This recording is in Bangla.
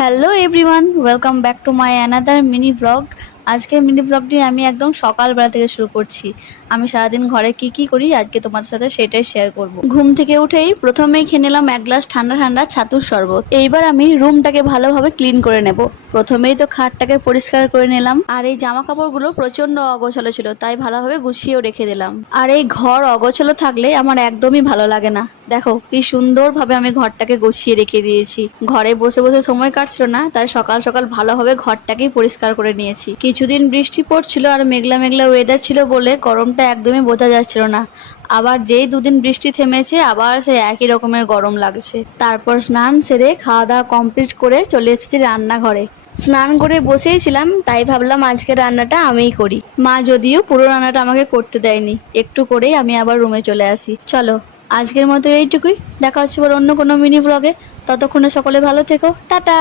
Hello everyone, welcome back to my another mini blog. আজকের মিনি ব্লগটি আমি একদম সকালবেলা থেকে শুরু করছি। আমি সারাদিন ঘরে কি কি করি আজকে তোমাদের সাথে সেটাই শেয়ার করব। ঘুম থেকে উঠেই প্রথমেই খেয়ে নিলাম এক গ্লাস ঠান্ডা ঠান্ডা ছাতুর শরবত। এইবার আমি রুমটাকে ভালোভাবে ক্লিন করে নেব। প্রথমেই তো খাটটাকে পরিষ্কার করে নিলাম, আর এই জামা কাপড়গুলো প্রচন্ড অগোছালো ছিল, তাই ভালোভাবে গুছিয়েও রেখে দিলাম। আর এই ঘর অগোছালো থাকলে আমার একদমই ভালো লাগে না। দেখো কি সুন্দরভাবে আমি ঘরটাকে গুছিয়ে রেখে দিয়েছি। ঘরে বসে বসে সময় কাটছিল না, তাই সকাল সকাল ভালোভাবে ঘরটাকেই পরিষ্কার করে নিয়েছি। কিছুদিন বৃষ্টি পড়ছিল আর মেঘলা মেঘলা ওয়েদার ছিল বলে গরমটা একদমই বোঝা যাচ্ছিল না। আবার যেই দুদিন বৃষ্টি থেমেছে আবার সেই একই রকমের গরম লাগছে। তারপর স্নান সেরে খাওয়া দাওয়া কমপ্লিট করে চলে এসেছি রান্নাঘরে। স্নান করে বসেই ছিলাম, তাই ভাবলাম আজকে রান্নাটা আমিই করি। মা যদিও পুরো রান্নাটা আমাকে করতে দেয়নি, একটু করেই আমি আবার রুমে চলে আসি। চলো আজকের মতো এইটুকুই, দেখা হচ্ছে আবার অন্য কোনো মিনি ব্লগে। ততক্ষণে সকলে ভালো থেকো, টাটা।